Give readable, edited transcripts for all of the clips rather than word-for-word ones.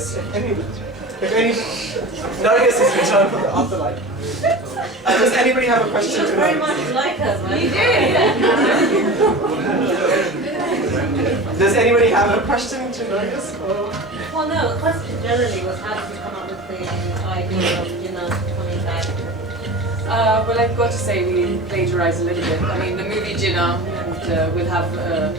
If any, Nargis is returned from the afterlife. Does anybody have a question? You very much like us, man. You do. Does anybody have a question to Nargis? Well, no, the question generally was how did you come up with the idea of Jinnah coming back? Well, I've got to say we plagiarized a little bit. I mean, the movie Jinnah, and we'll have a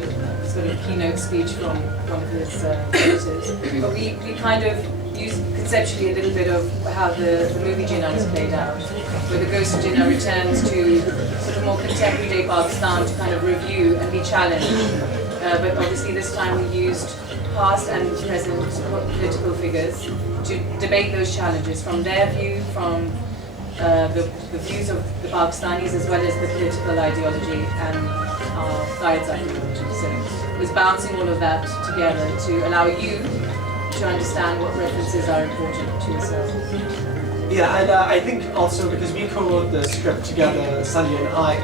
sort of keynote speech from one of his editors. But we kind of used conceptually a little bit of how the movie Jinnah was played out, where the ghost of Jinnah returns to sort of more contemporary day Pakistan to kind of review and be challenged. But obviously this time we used past and present political figures to debate those challenges from their view, from the views of the Pakistanis as well as the political ideology and our guides ideology. So it was bouncing all of that together to allow you to understand what references are important to yourself. Yeah, and I think also because we co-wrote the script together, Suniya and I,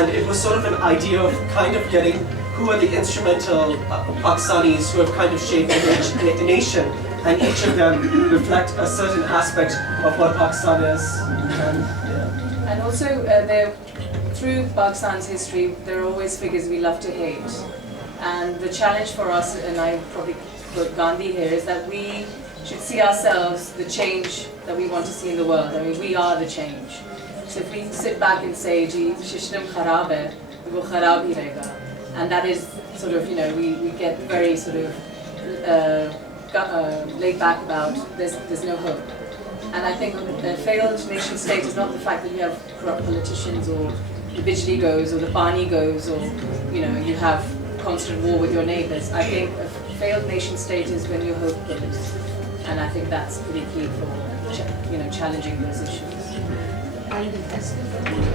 and it was sort of an idea of kind of getting who are the instrumental Pakistanis who have kind of shaped the nation, and each of them reflect a certain aspect of what Pakistan is. And also, through Pakistan's history, there are always figures we love to hate. And the challenge for us, and I probably put Gandhi here, is that we should see ourselves the change that we want to see in the world. I mean, we are the change. So if we sit back and say, "Ji, system kharab hai, wo kharab hi rahega," and that is sort of, you know, we get very sort of laid back about there's no hope. And I think a failed nation state is not the fact that you have corrupt politicians or the bijli goes or the pani goes or, you know, you have constant war with your neighbors. I think a failed nation state is when your hope goes. And I think that's pretty key for, you know, challenging those issues.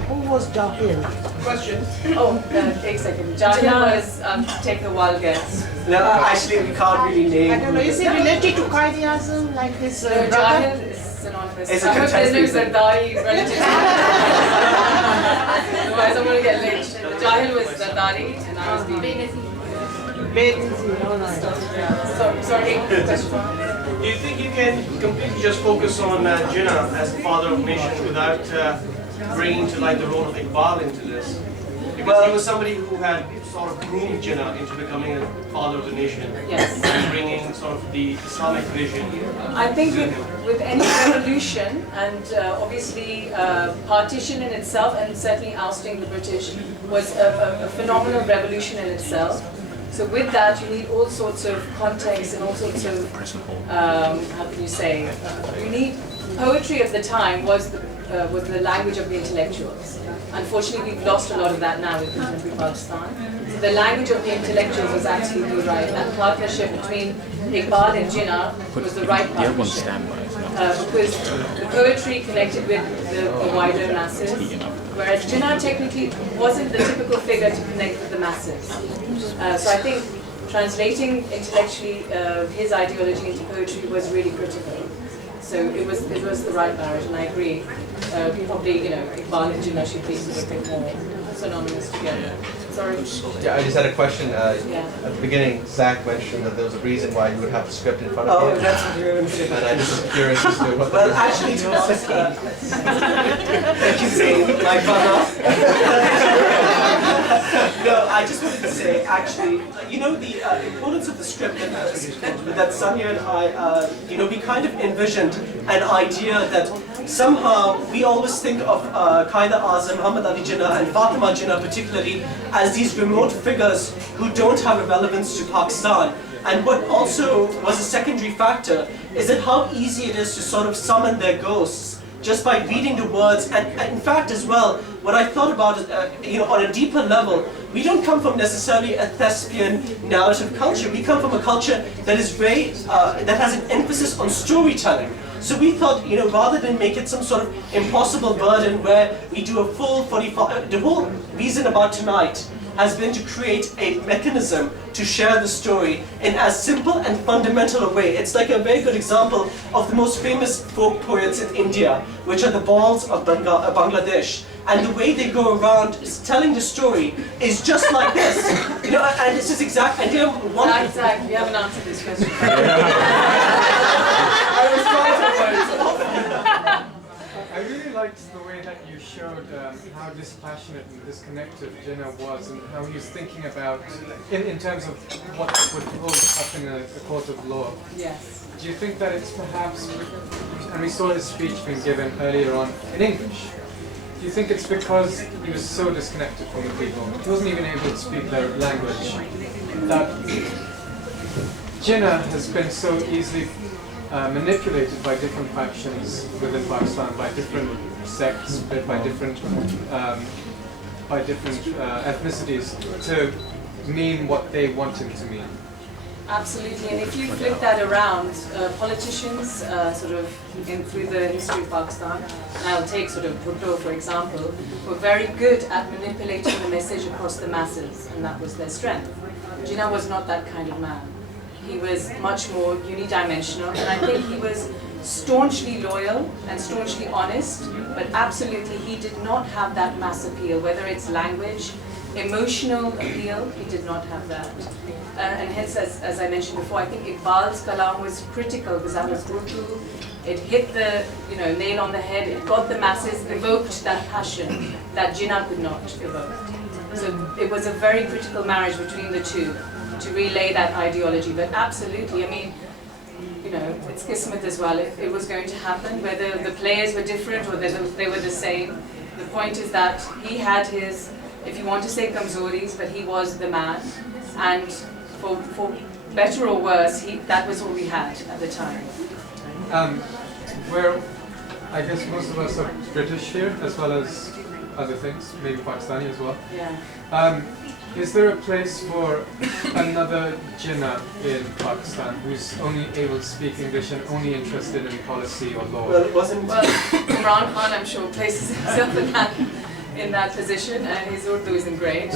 Who was Jahil? Question? Oh, take a second. Jinnah was, take a wild guess. No, actually we can't really name. I don't know, is it related to Qaid-e-Azam, like his brother? Jahil is synonymous. It's I hope there's no contestant. Zardari relative. Otherwise I'm going to get lynched. Jahil was Zardari and I was Bibi. Sorry, question. Do you think you can completely just focus on Jinnah as the father of nation without bringing to light the role of Iqbal into this? Because he was somebody who had sort of groomed Jinnah into becoming a father of the nation. Yes. And bringing sort of the Islamic vision. I think with any revolution, and obviously partition in itself, and certainly ousting the British, was a phenomenal revolution in itself. So with that, you need all sorts of context and all sorts of, how can you say, you need, poetry of the time was the language of the intellectuals. Unfortunately, we've lost a lot of that now in contemporary Pakistan. So the language of the intellectuals was absolutely right. That partnership between Iqbal and Jinnah was the right partnership. Because the poetry connected with the wider masses, whereas Jinnah technically wasn't the typical figure to connect with the masses. So I think translating intellectually his ideology into poetry was really critical. So it was the right marriage, and I agree. Probably, you know, Iqbal and Jinnah should be a bit more synonymous together. Sorry. Yeah, I just had a question. At the beginning, Zach mentioned that there was a reason why you would have the script in front of you. Oh, that's what you're going to say. And I just was curious as to what. Well, actually, to be honest, thank you, Zayn, my brother. No, I just wanted to say, actually, you know, the importance of the script that Suniya and I, you know, we kind of envisioned an idea that somehow we always think of Qaid-e-Azam, Muhammad Ali Jinnah, and Fatima Jinnah particularly as these remote figures who don't have a relevance to Pakistan. And what also was a secondary factor is that how easy it is to sort of summon their ghosts just by reading the words. And in fact as well, what I thought about is, you know, on a deeper level, we don't come from necessarily a thespian narrative culture. We come from a culture that is very, that has an emphasis on storytelling. So we thought, you know, rather than make it some sort of impossible burden where we do a full 45, the whole reason about tonight has been to create a mechanism to share the story in as simple and fundamental a way. It's like a very good example of the most famous folk poets in India, which are the Bals of Bangladesh. And the way they go around telling the story is just like this. You know, and it's just exact. And you know, Zach, you haven't answered this question. how dispassionate and disconnected Jinnah was, and how he was thinking about, in terms of what would hold up in a court of law. Yes. Do you think that it's perhaps, and we saw his speech being given earlier on in English, do you think it's because he was so disconnected from the people, he wasn't even able to speak their language, that Jinnah has been so easily manipulated by different factions within Pakistan, by different sects, by different ethnicities, to mean what they want him to mean? Absolutely, and if you flip that around, politicians through the history of Pakistan, and I'll take sort of Bhutto for example, were very good at manipulating the message across the masses, and that was their strength. Jinnah was not that kind of man. He was much more unidimensional, and I think he was staunchly loyal and staunchly honest, but absolutely he did not have that mass appeal, whether it's language, emotional appeal, he did not have that. And hence, as I mentioned before, I think Iqbal's kalam was critical because that was Urdu. It hit the nail on the head, it got the masses, evoked that passion that Jinnah could not evoke. So it was a very critical marriage between the two to relay that ideology. But absolutely, I mean, it's Kismet as well. It was going to happen, whether the players were different or they were the same. The point is that he had his, if you want to say kamzoris, but he was the man. And for better or worse, that was all we had at the time. Where I guess most of us are British here, as well as other things, maybe Pakistani as well. Yeah. Is there a place for another Jinnah in Pakistan who's only able to speak English and only interested in policy or law? Well, it wasn't. Well, Imran Khan, I'm sure, places himself in that position, and his Urdu isn't great,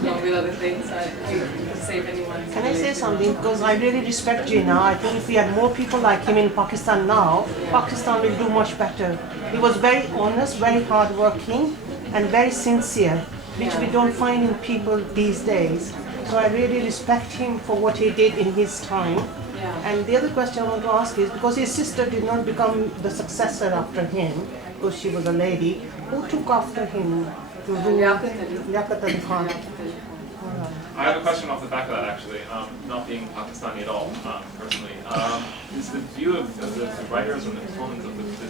along with other things. I think save anyone. Can I say something? Because I really respect Jinnah. I think if we had more people like him in Pakistan now, Pakistan will do much better. He was very honest, very hardworking, and very sincere, which we don't find in people these days. So I really respect him for what he did in his time. Yeah. And the other question I want to ask is, because his sister did not become the successor after him, because she was a lady, who took after him to rule? Liaquat Ali Khan. I have a question off the back of that, actually, not being Pakistani at all, personally. Is the view of the writers and the opponents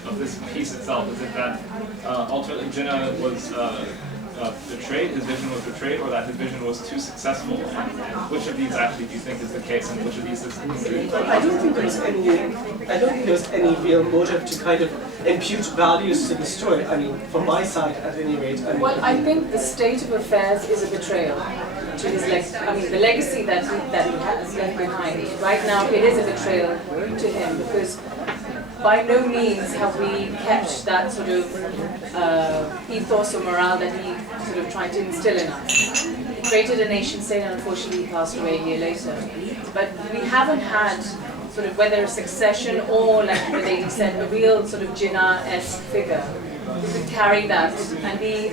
of this piece itself, is it that ultimately Jinnah was betrayed, his vision was betrayed, or that his vision was too successful? And which of these actually do you think is the case, and which of these is I don't think there was any real motive to kind of impute values to the story. I mean, from my side, at any rate. Well, I think the state of affairs is a betrayal to his legacy. I mean, the legacy that he has left behind. Right now, it is a betrayal to him, because by no means have we kept that sort of ethos or morale that he sort of tried to instill in us. He created a nation state, and unfortunately he passed away a year later. But we haven't had sort of, whether a succession or, like the lady said, a real sort of Jinnah-esque figure who could carry that and be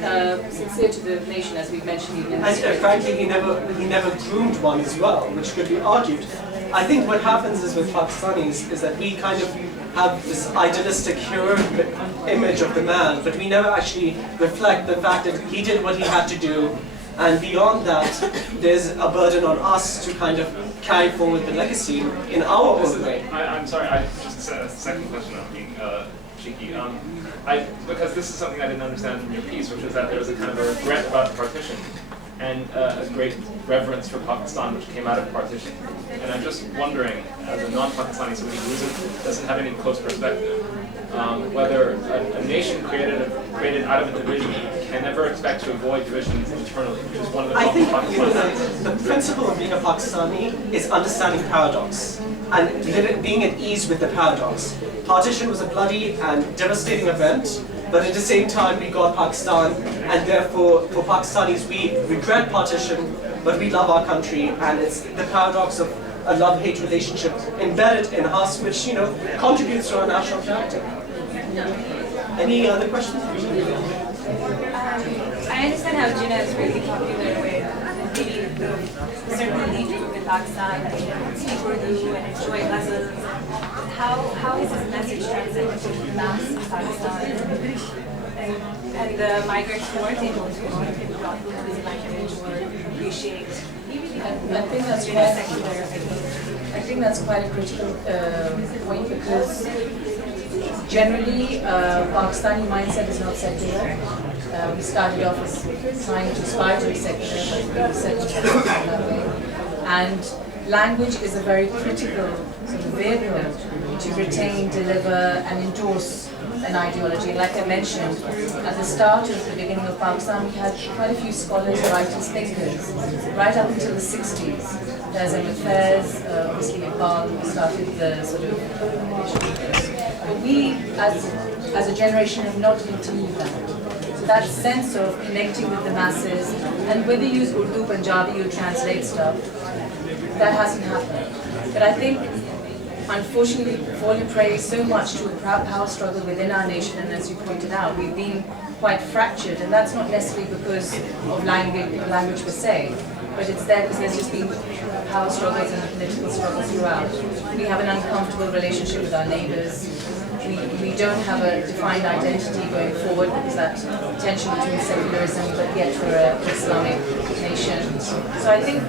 sincere to the nation, as we've mentioned. And frankly, he never groomed one as well, which could be argued. I think what happens is with Pakistanis is that we kind of have this idealistic hero image of the man, but we never actually reflect the fact that he did what he had to do, and beyond that, there's a burden on us to kind of carry forward the legacy in our own way. I'm sorry, just a second question on being cheeky. Because this is something I didn't understand from your piece, which is that there was a kind of a regret about the partition, and a great reverence for Pakistan, which came out of partition. And I'm just wondering, as a non-Pakistani, somebody who doesn't have any close perspective, whether a nation created out of a division can never expect to avoid divisions internally, which is one of the problems of Pakistan. The principle of being a Pakistani is understanding paradox and being at ease with the paradox. Partition was a bloody and devastating event, but at the same time we got Pakistan, and therefore for Pakistanis we regret partition, but we love our country, and it's the paradox of a love-hate relationship embedded in us, which contributes to our national character. Any other questions? I understand how Jinnah is really popular with maybe certain elites within Pakistan that speak Urdu and enjoy lessons. How is his message translated to the mass of Pakistan? and the migrants weren't able to lose the language or appreciate. I think that's quite a critical point, because generally Pakistani mindset is not secular. We started off as trying to aspire to be secular, but we certainly haven't gone that way. And language is a very critical sort of vehicle to retain, deliver, and endorse an ideology. Like I mentioned, at the start of the beginning of Pakistan, we had quite a few scholars, writers, thinkers, right up until the 60s. There's an affairs, obviously Iqbal started the sort of but we, as a generation, have not continued that. So that sense of connecting with the masses, and whether you use Urdu, Punjabi, you translate stuff, that hasn't happened. But I think, unfortunately, we've fallen prey so much to a power struggle within our nation, and as you pointed out, we've been quite fractured, and that's not necessarily because of language per se, but it's there because there's just been power struggles and political struggles throughout. We have an uncomfortable relationship with our neighbours. We don't have a defined identity going forward because that tension between secularism, but yet we're an Islamic nation. So I think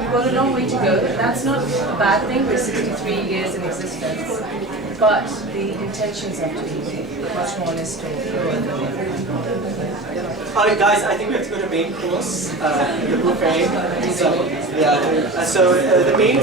we've got a long way to go. That's not a bad thing. We're 63 years in existence, but the intentions have to be much more honest or pure. Alright guys, I think we have to go to main course, the buffet. So, the main